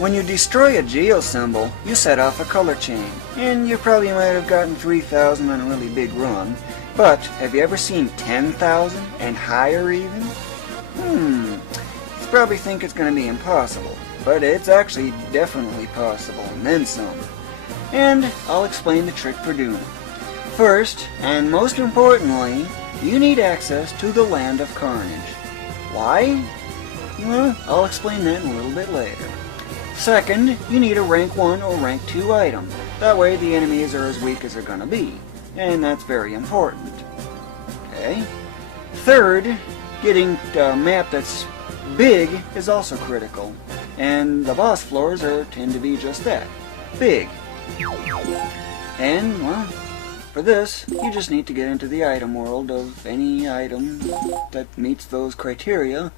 When you destroy a geosymbol, you set off a color chain, and you probably might have gotten 3,000 on a really big run, but have you ever seen 10,000 and higher even? You probably think it's going to be impossible, but it's actually definitely possible, and then some. And I'll explain the trick for doing it. First, and most importantly, you need access to the Land of Carnage. Why? Well, I'll explain that in a little bit later. Second, you need a rank 1 or rank 2 item. That way the enemies are as weak as they're going to be, and that's very important. Okay? Third, getting a map that's big is also critical, and the boss floors tend to be just that, big. And, well, for this, you just need to get into the item world of any item that meets those criteria.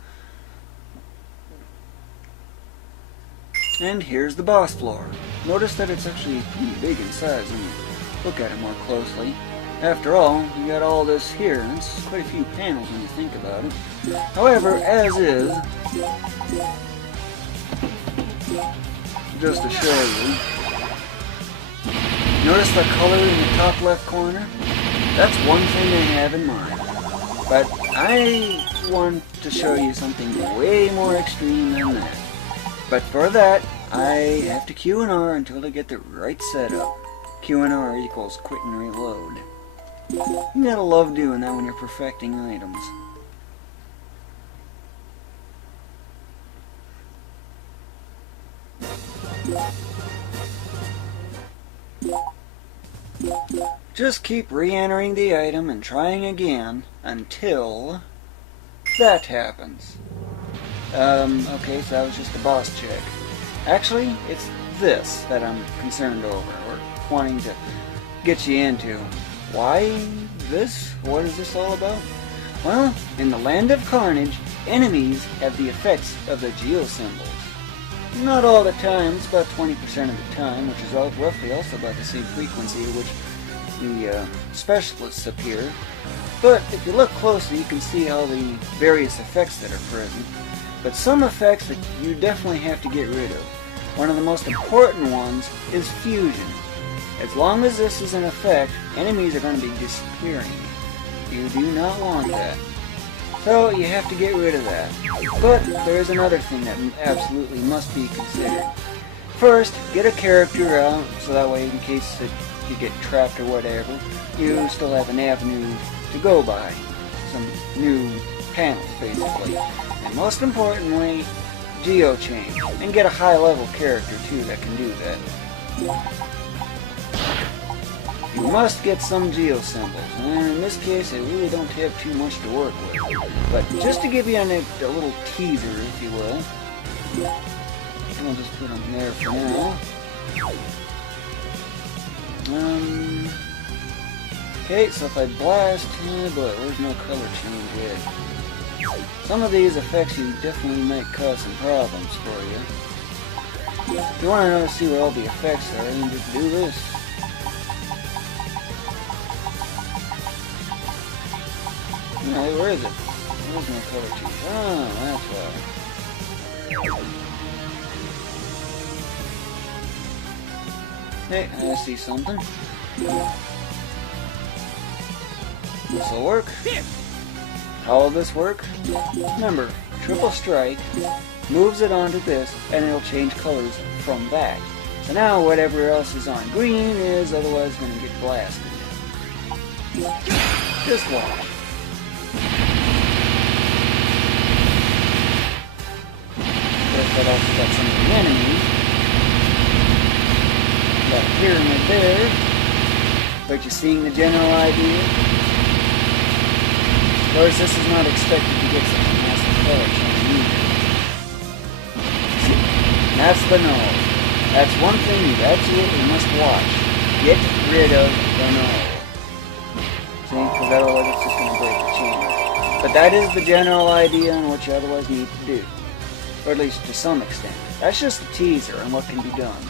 And here's the boss floor. Notice that it's actually pretty big in size when you look at it more closely. After all, you got all this here, and it's quite a few panels when you think about it. However, as is, just to show you, notice the color in the top left corner? That's one thing I have in mind. But I want to show you something way more extreme than that. But for that, I have to Q and R until I get the right setup. Q and R equals quit and reload. You gotta love doing that when you're perfecting items. Just keep re-entering the item and trying again until that happens. Okay, so that was just a boss check. Actually, it's this that I'm concerned over, or wanting to get you into. Why this? What is this all about? Well, in the Land of Carnage, enemies have the effects of the geosymbols. Not all the time, it's about 20% of the time, which is roughly also about the same frequency at which the specialists appear. But if you look closely, you can see all the various effects that are present. But some effects that you definitely have to get rid of. One of the most important ones is fusion. As long as this is in effect, enemies are going to be disappearing. You do not want that. So you have to get rid of that. But there's another thing that absolutely must be considered. First, get a character out, so that way in case you get trapped or whatever, you still have an avenue to go by. Some new panels, basically. And most importantly, geo-change. And get a high-level character, too, that can do that. You must get some geosymbols. And in this case, I really don't have too much to work with. But just to give you a little teaser, if you will, I'll just put them there for now. Okay, so if I blast, but where's no color change yet? Some of these effects you definitely might cause some problems for you. If you want to know, see what all the effects are, then just do this. No, where is it? There's no color change. Oh, that's why. Hey, I see something. This will work. How will this work? Remember, triple strike moves it onto this, and it'll change colors from that. So now whatever else is on green is otherwise going to get blasted. Just watch. That also got some of the enemies. Got a pyramid there. But you're seeing the general idea? Of course, this is not expected to get such a massive color change either. See, that's the null. That's one thing you absolutely must watch. Get rid of the null. See, because otherwise it's just going to break the chain. But that is the general idea on what you otherwise need to do. Or at least to some extent. That's just a teaser on what can be done.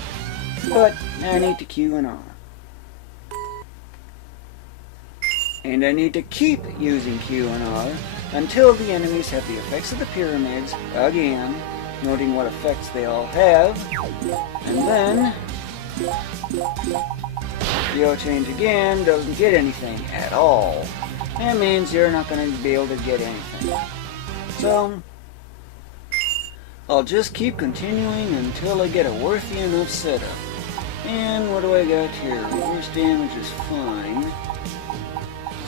But I need to Q and R. And I need to keep using Q and R until the enemies have the effects of the pyramids again, noting what effects they all have, and then geo change again, doesn't get anything at all. That means you're not going to be able to get anything. So, I'll just keep continuing until I get a worthy enough setup. And what do I got here? Reverse damage is fine.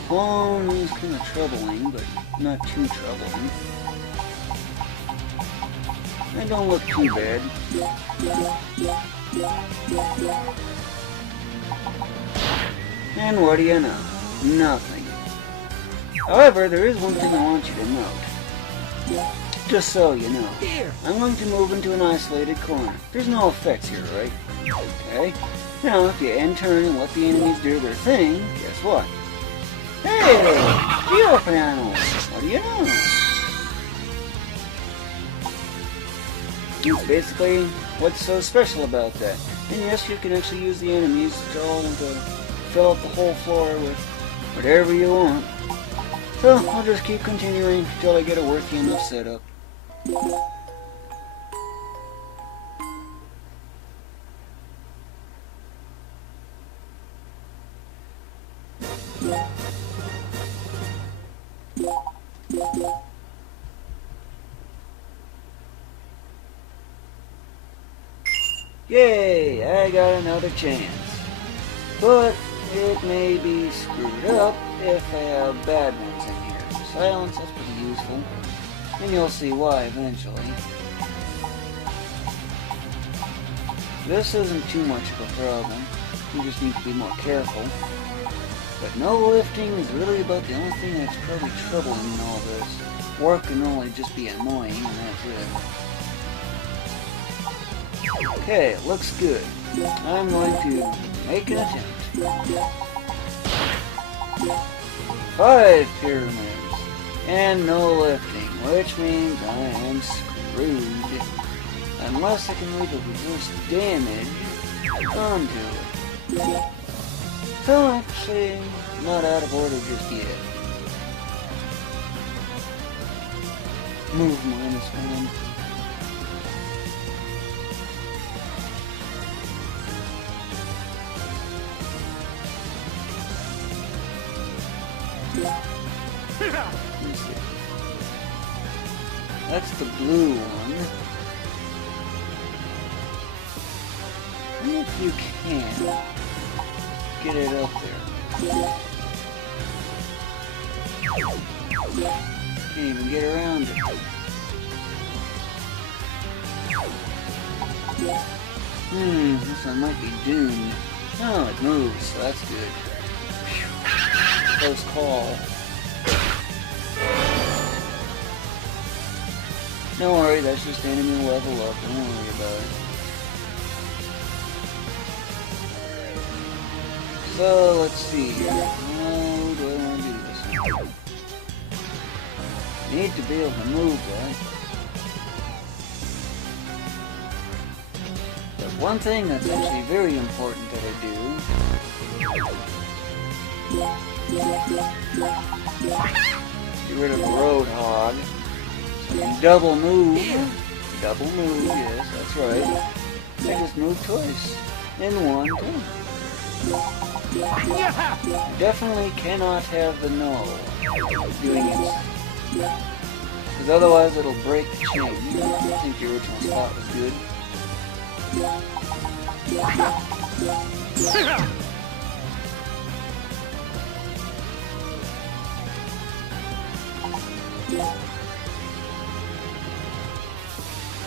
Clone is kind of troubling, but not too troubling. They don't look too bad. And what do you know? Nothing. However, there is one thing I want you to note. Just so you know. I'm going to move into an isolated corner. There's no effects here, right? Okay. Now, if you end turn and let the enemies do their thing, guess what? Hey! Geo panels! What do you know? It's basically what's so special about that. And yes, you can actually use the enemies to fill up the whole floor with whatever you want. So, I'll just keep continuing until I get a worthy enough setup. Yay! I got another chance. But it may be screwed up if I have bad ones in here. Silence, that's pretty useful. And you'll see why eventually. This isn't too much of a problem. You just need to be more careful. But no lifting is really about the only thing that's probably troubling in all this. Work can only just be annoying, and that's it. Okay, looks good. I'm going to make an attempt. 5 pyramids. And no lifting, which means I am screwed. Unless I can leave a reverse damage onto it. So actually, not out of order just yet. Move -1. That's the blue one. If you can get it up there. Can't even get around it. This one might be doomed. Oh, it moves, so that's good. Close call. Don't worry, that's just enemy level up. Don't worry about it. So, let's see here. How do I want to do this? Need to be able to move that. But one thing that's actually very important that I do. Get rid of the road hog. So I can double move. Double move, yes, that's right. I just moved twice. In one turn. Definitely cannot have the null doing it. Because otherwise it'll break the chain. I think the original spot was good.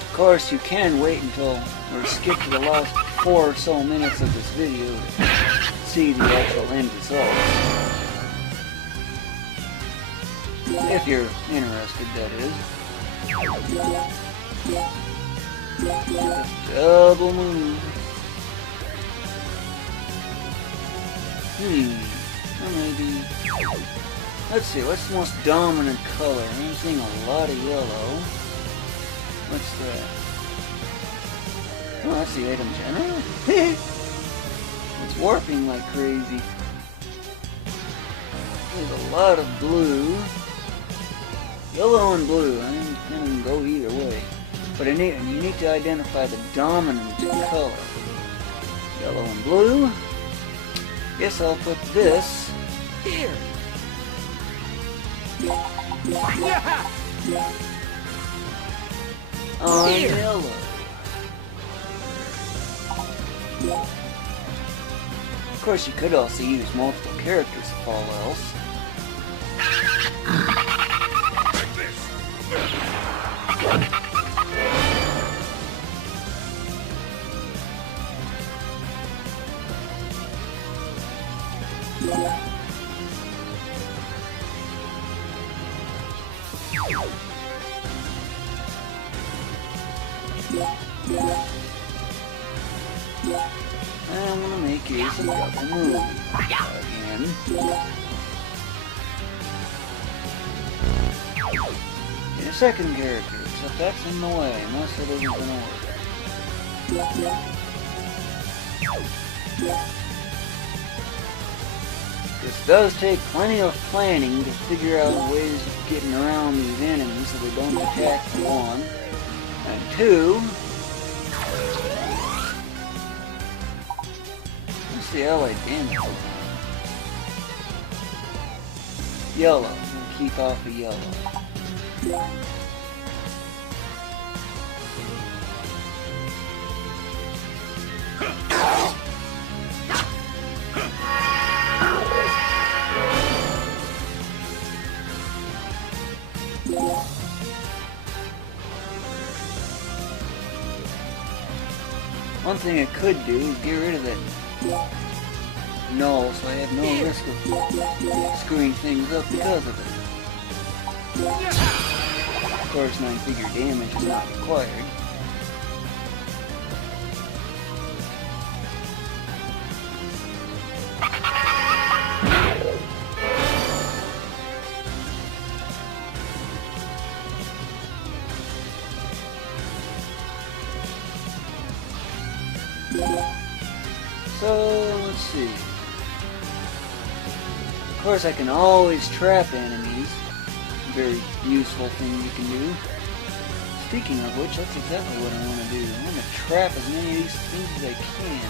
Of course, you can wait until, or skip to the last 4 or so minutes of this video to see the actual end result. If you're interested, that is. Double move. Or maybe... Let's see, what's the most dominant color? I'm seeing a lot of yellow. What's that? Oh, that's the item general? It's warping like crazy. There's a lot of blue. Yellow and blue. I can go either way. But you need to identify the dominant color. Yellow and blue. Guess I'll put this here. On yellow. Of course, you could also use multiple characters if all else. I'm gonna make use of double move again. Need a second character, except that's in the way, unless it isn't gonna work. This does take plenty of planning to figure out ways of getting around these enemies so they don't attack for one. And two, what's the allied damage? Yellow. We'll keep off of yellow. One thing I could do is get rid of that null, so I have no risk of screwing things up because of it. Of course, 9-figure damage is not required. So, let's see. Of course, I can always trap enemies. Very useful thing you can do. Speaking of which, that's exactly what I want to do. I want to trap as many of these things as I can,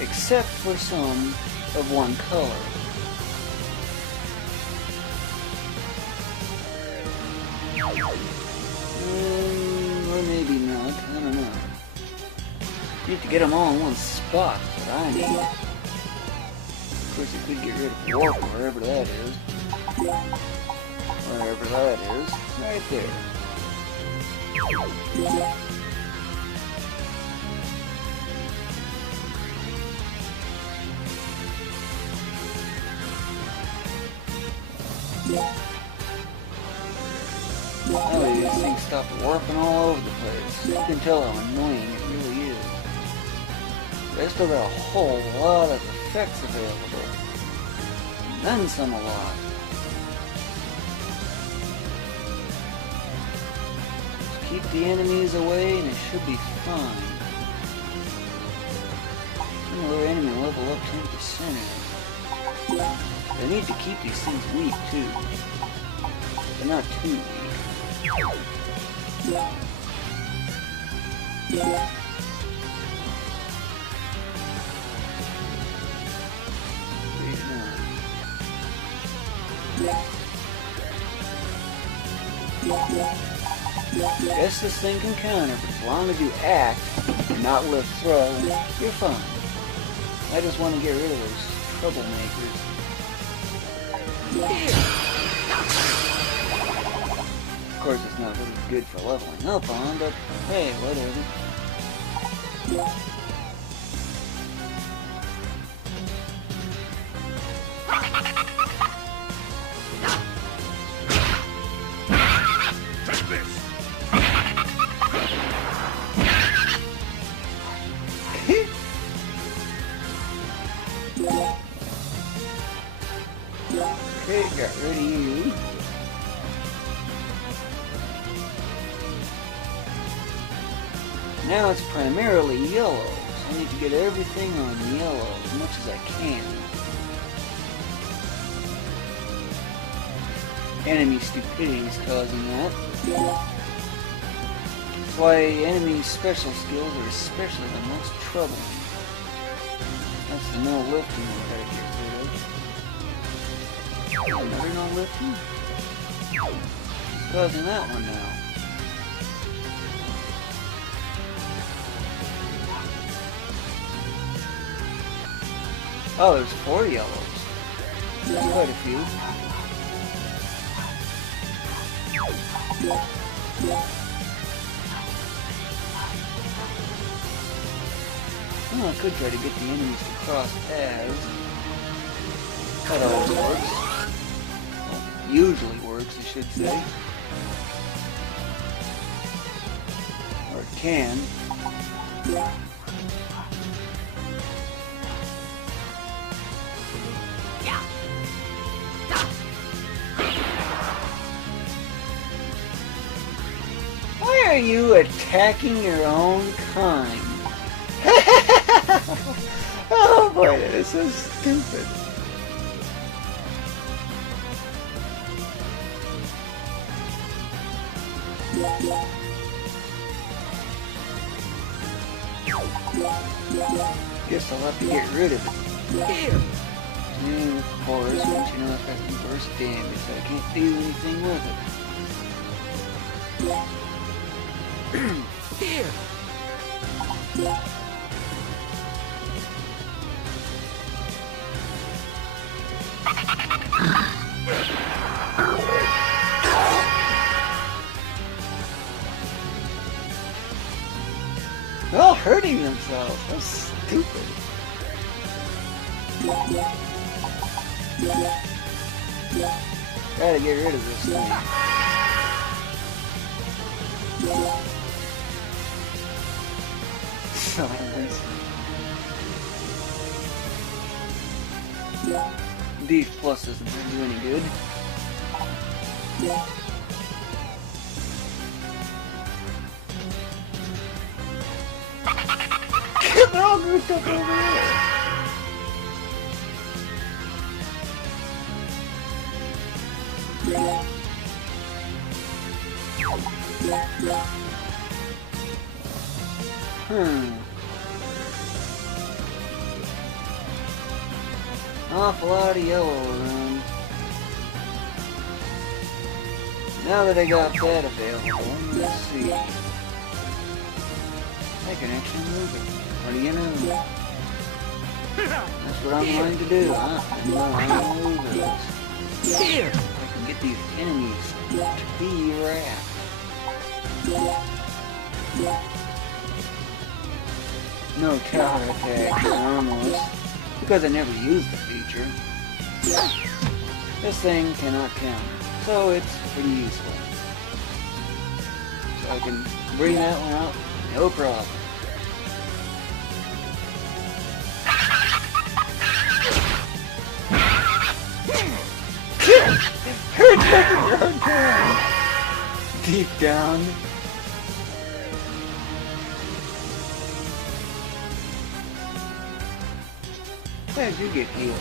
except for some of one color. Or maybe not. I don't know. Need to get them all in one spot. That's what I need. Of course, I could get rid of warp wherever that is. Wherever that is. Right there. Oh, these things stop warping all over the place. You can tell how annoying it really is. They still got a whole lot of effects available. And then some a lot. Just keep the enemies away and it should be fine. Another enemy level up 10%. They need to keep these things weak too. They're not too weak. Guess this thing can counter, but as long as you act and not lift throw, you're fine. I just want to get rid of those troublemakers. Of course, it's not really good for leveling up on, but hey, whatever. Okay, got rid of you. Now it's primarily yellow, so I need to get everything on yellow as much as I can. Enemy stupidity is causing that. why enemy special skills are especially the most troubling. That's the no lifting we gotta get rid of. Another no lifting? Who's causing that one now? Oh, there's 4 yellows. That's quite a few. Well, I could try to get the enemies to cross paths. That always works. Well, usually works, I should say. Or it can. Why are you attacking your own kind? Oh boy, that is so stupid. Guess I'll have to get rid of it. Here. And of course, once you know if I can burst damage, I can't do anything with it. Here. They're all hurting themselves. That's stupid. Gotta get rid of this thing. Silence. D plus doesn't do any good. They're all grouped up over there. Awful lot of yellow around. Now that I got that available, let's see. I can actually move it. What do you know? That's what I'm going to do, huh? I'm going to move it. Here! I can get these enemies to be wrapped. No tower attack almost, because I never used the feature. This thing cannot counter, so it's pretty useful. So I can bring that one out, no problem. You're attacking your own kind! Deep down. Glad you get healed.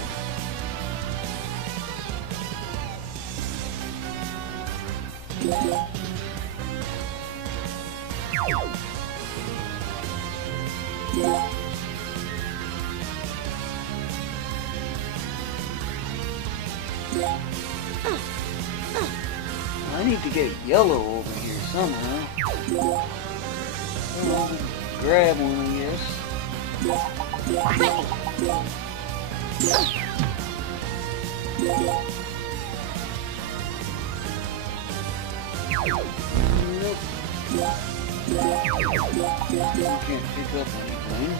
I need to get yellow over here somehow. I'll just grab one, I guess. Nope. Can't pick up anything.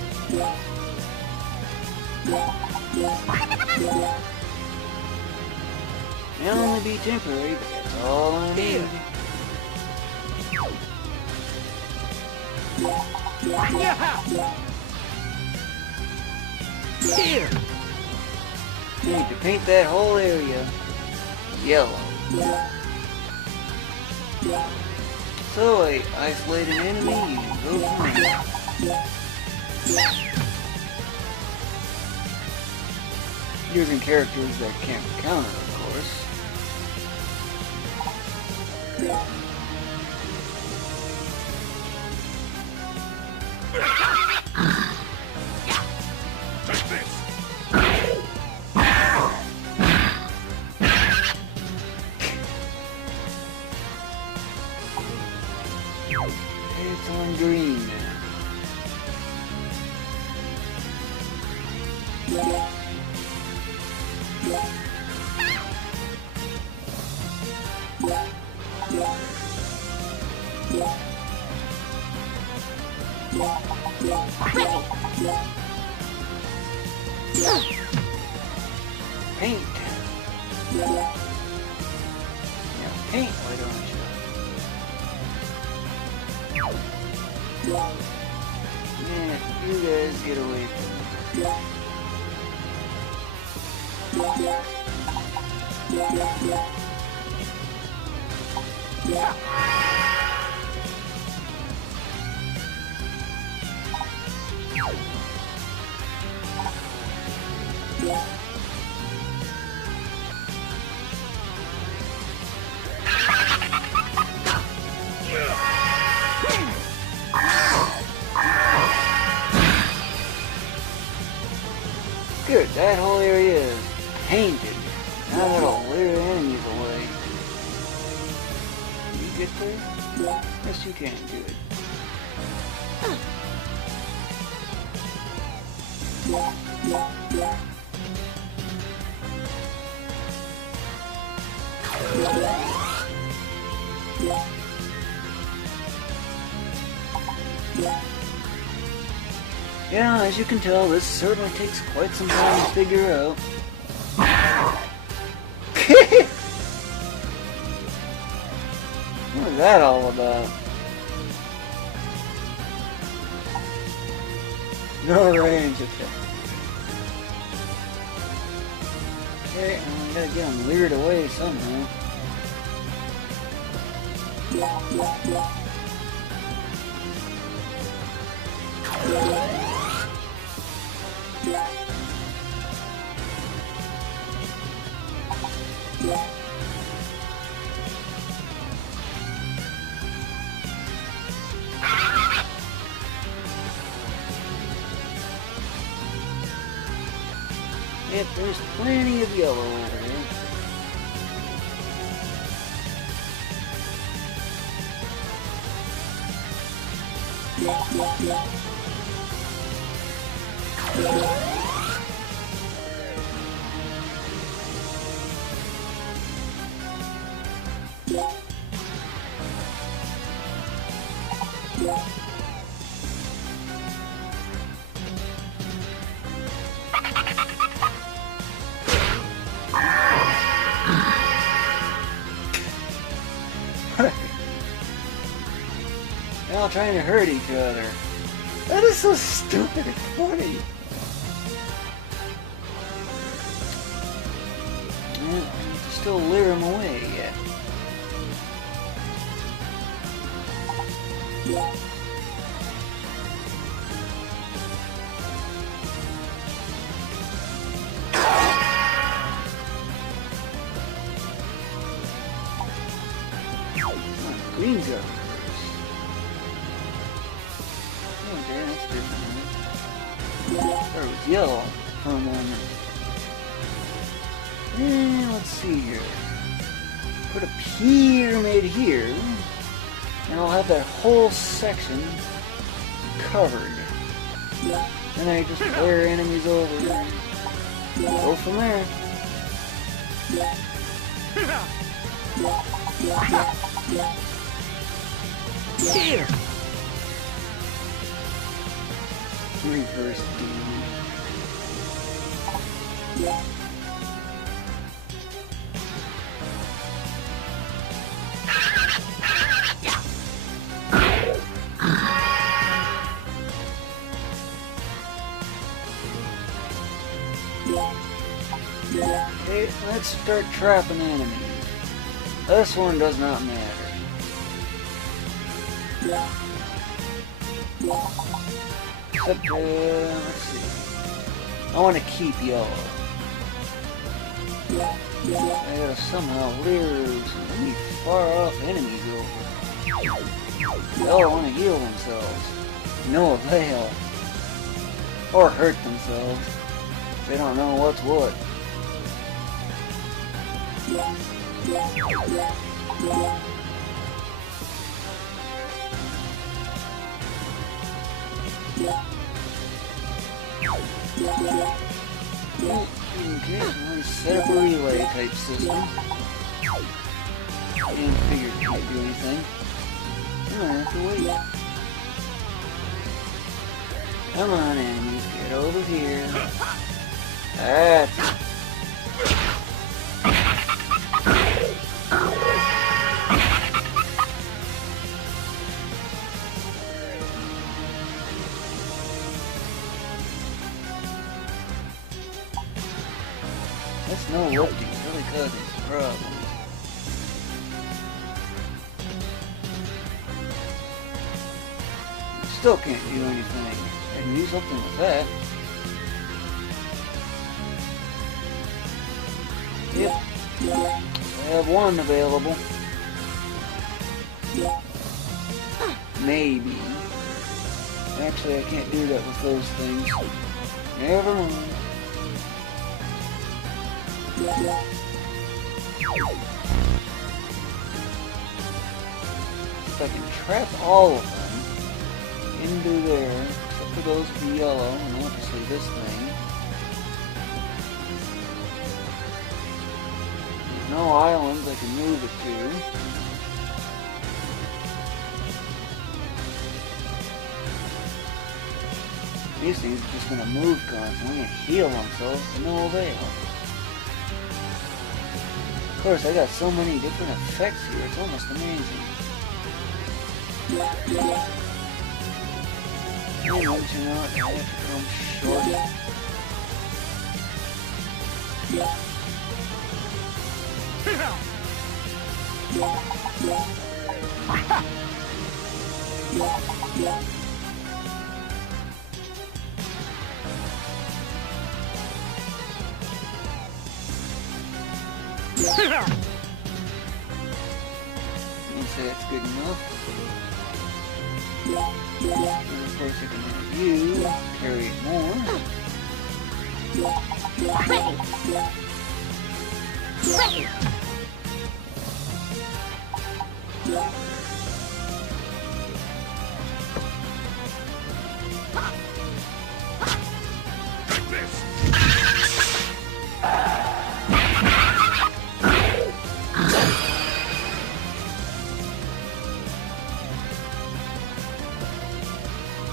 It'll only be temporary, but that's all I need. Here! I need to paint that whole area yellow. So I isolate an enemy and go from there. Using characters that can't counter, of course. Paint. Yeah, paint, why don't you? Yeah, you guys get away from me. Good, that whole area is painted. Now that'll lure the enemies away. Can you get there? Yes, you can. Good. Yeah, as you can tell, this certainly takes quite some time to figure out. What is that all about? No range attack. Okay, I gotta get him lured away somehow. Yep, there's plenty of yellow over there. They're all trying to hurt each other. That is so stupid and funny. Yeah, you can still lure them away yet. Green gun. Okay, that's different. Or it was yellow for a moment. Let's see here. Put a pyramid here, and I'll have that whole section covered. Then I just flare enemies over and go from there. Here. Reverse demon. Okay, let's start trapping enemies. This one does not matter. Except, let's see. I want to keep yellow. I gotta somehow lure some really far off enemies over. They all want to heal themselves. No avail. Or hurt themselves. They don't know what's what. Okay, let's set up a relay type system. And figured it can't do anything. I'm gonna have to wait. Come on, enemies, get over here. That's it. This no lifting's really causing some problems. Still can't do anything. I can do something with that. Yep. I have one available. Maybe. Actually, I can't do that with those things. Never mind. If I can trap all of them into there, except for those with the yellow, and obviously this thing. There's no islands I can move it to. These things are just going to move constantly and heal themselves to no avail. Of course, I got so many different effects here, it's almost amazing. You know, I have to come short. I'd say that's good enough. And of course I can have you carry it more.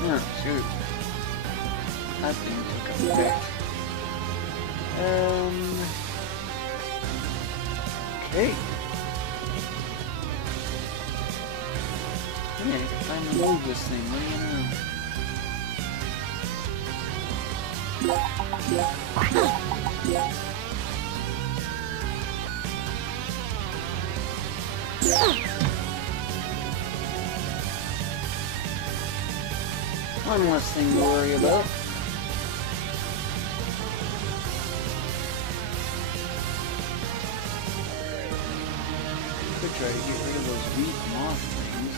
Oh, shoot. That thing took a bit. Okay. Yeah, I can finally move this thing, what do you know? One less thing to worry about. Could try to get rid of those weak moth things.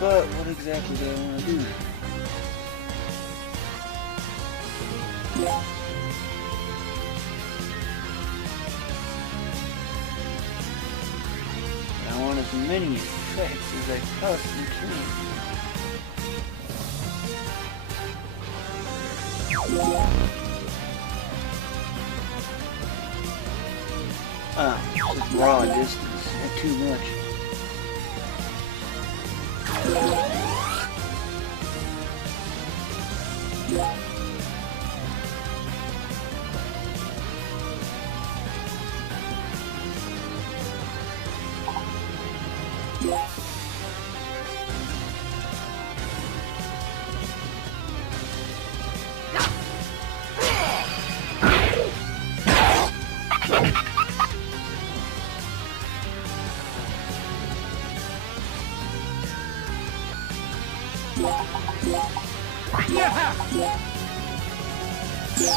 But what exactly do I want to do? I want as many effects as I possibly can. Just raw distance, not too much.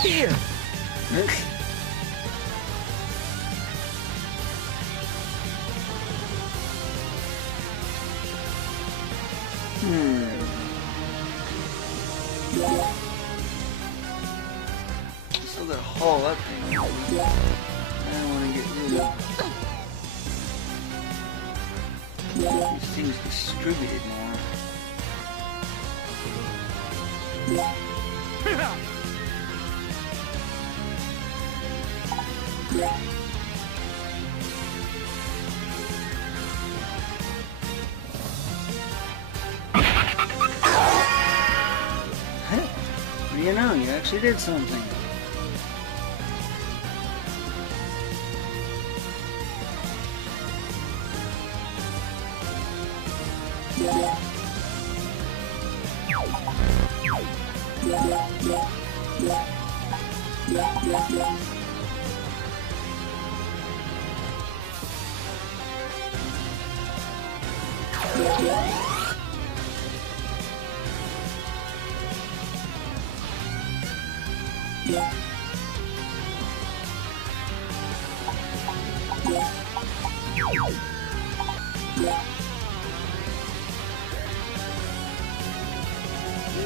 Here. Still gotta haul that thing out. I want to get rid of these things distributed more. You know, you actually did something.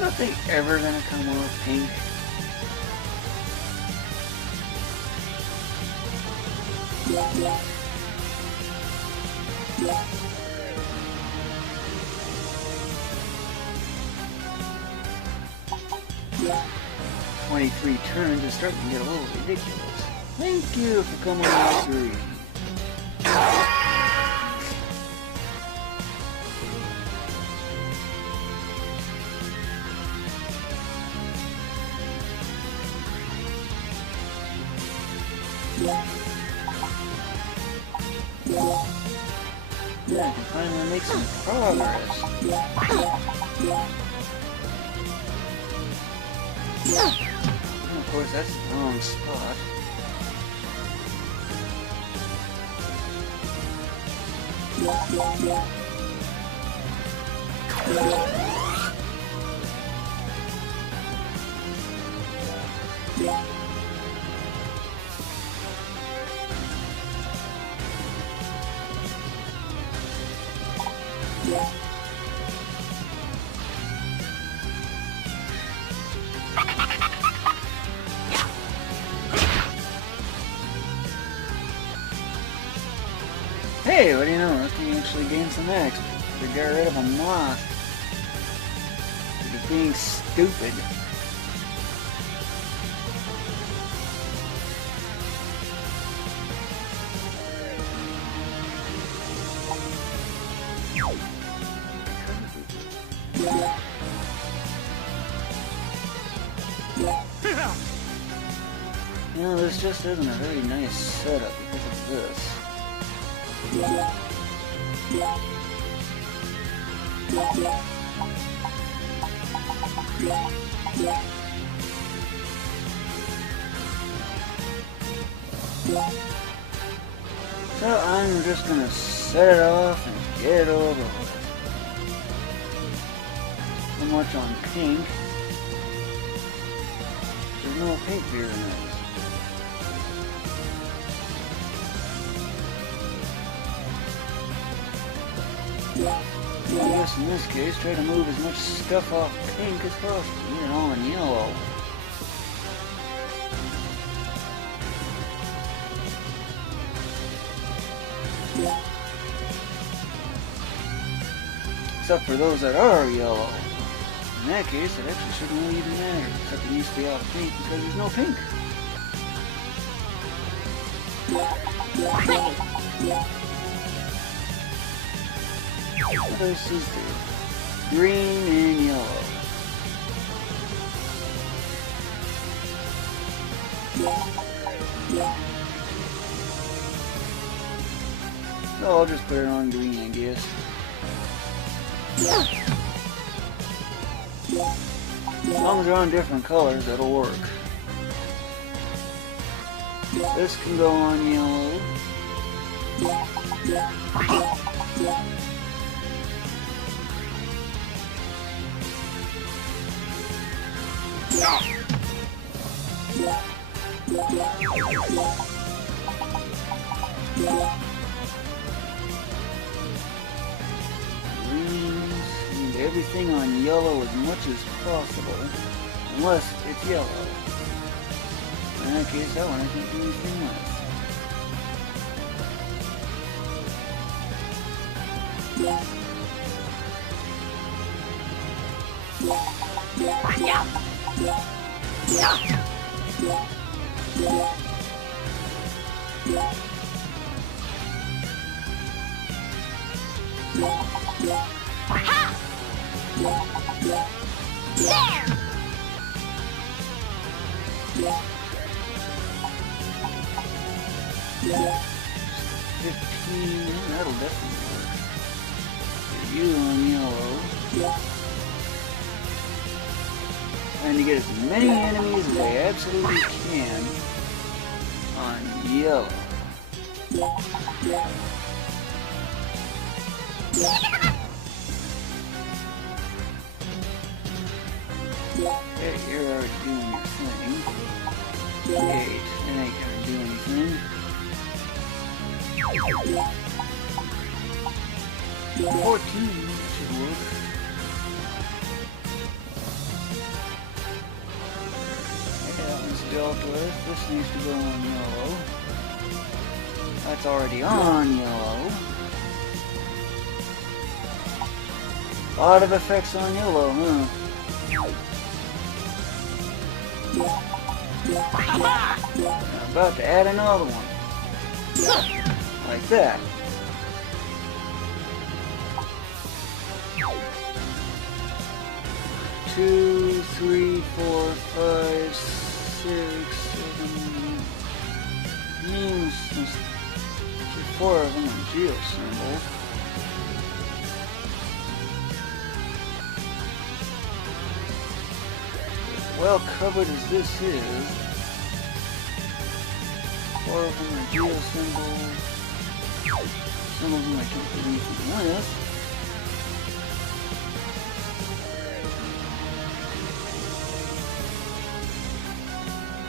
Nothing ever gonna come off pink. Yeah. 23 turns is starting to get a little ridiculous. Thank you for coming on through. Yeah, I can finally make some progress. And of course, that's the wrong spot. Hey, what do you know? After you actually gain some X, we got rid of a moth. You're being stupid. You know, this just isn't a very nice setup because of this. So I'm just gonna set it off and get it over with. So much on pink. There's no pink beer in this. I guess in this case, try to move as much stuff off pink as possible. Get it on yellow. Except for those that are yellow. In that case, it actually shouldn't really even matter. Except it needs to be out of pink because there's no pink. What else is there? Green and yellow. So I'll just put it on green, I guess. As long as they're on different colors, that'll work. This can go on yellow. Need everything on yellow as much as possible, unless it's yellow. In that case, that one I can't do anything with. definitely work. Get you on yellow. Trying to get as many enemies as I absolutely can on yellow. Okay, you're already doing your thing. 8, that ain't gonna do anything. 14 should work. That one's dealt with. This needs to go on yellow. That's already on yellow. A lot of effects on yellow, huh? I'm about to add another one. Like that. Two, three, 4, 5, 6, 7, means 4 of them are geo symbols. Well covered as this is, 4 of them are geo symbols. Some of them I can't do anything with.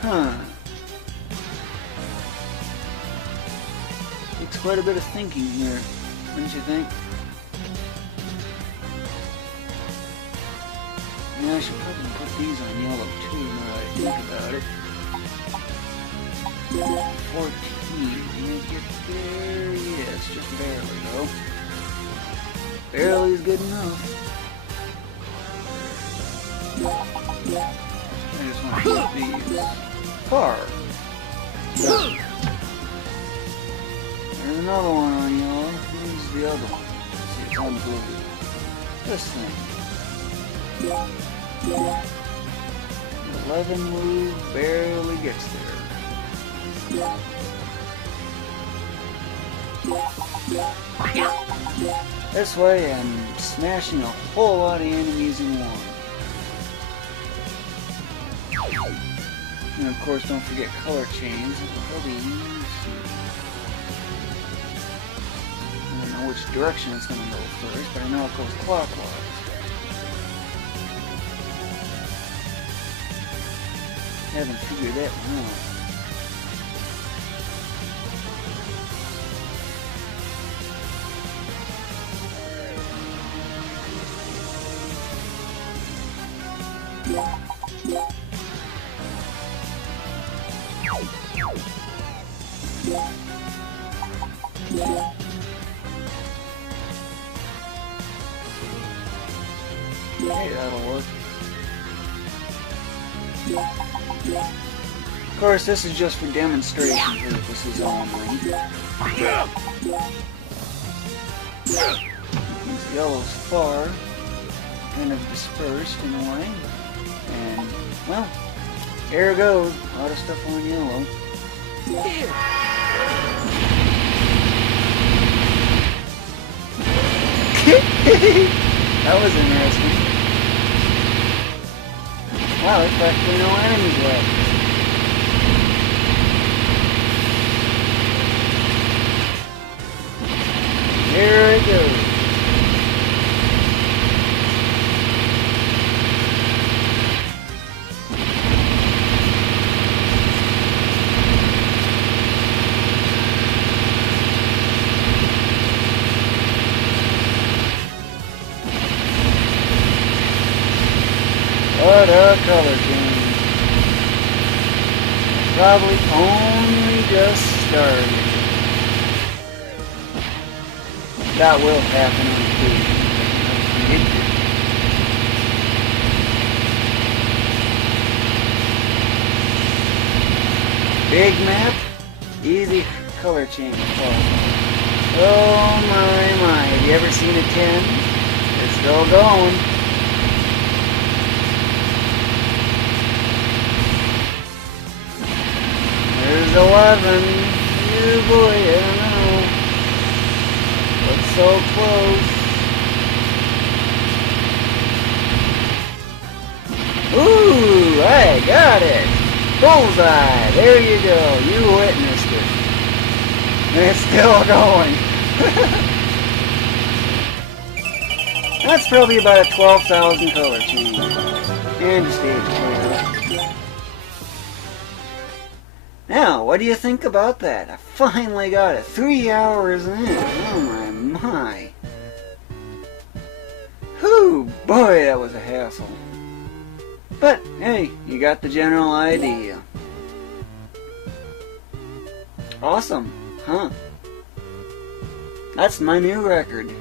Huh. It's quite a bit of thinking here, wouldn't you think? Yeah, I should probably put these on yellow too, now that I think about it. 14, make it there, yes, just barely though. Barely is good enough. I just want to put these far. There's another one on yellow. Where's the other one? Let's see, it's on blue. This thing. 11 move, barely gets there. This way I'm smashing a whole lot of enemies in one. And of course don't forget color change. Probably I don't know which direction it's going to go first, but I know it goes clockwise. Haven't figured that one out. Hey, that'll work. Of course, this is just for demonstration purposes only. These yellows far, kind of dispersed in a way. And, well, here it goes. A lot of stuff on yellow. That was interesting. Wow, there's practically no enemies left. Here it goes. What a color change. Probably only just started. That will happen on the big map, easy color change. Oh my, have you ever seen a 10? It's still going. There's 11. Oh boy, I don't know. so close. Ooh, I got it! Bullseye! There you go. You witnessed it. And it's still going. That's probably about a 12,000 color change. And a stage change. Now, what do you think about that? I finally got it. 3 hours in. Oh my. Whew, boy, that was a hassle. But, hey, you got the general idea. Awesome, huh? That's my new record.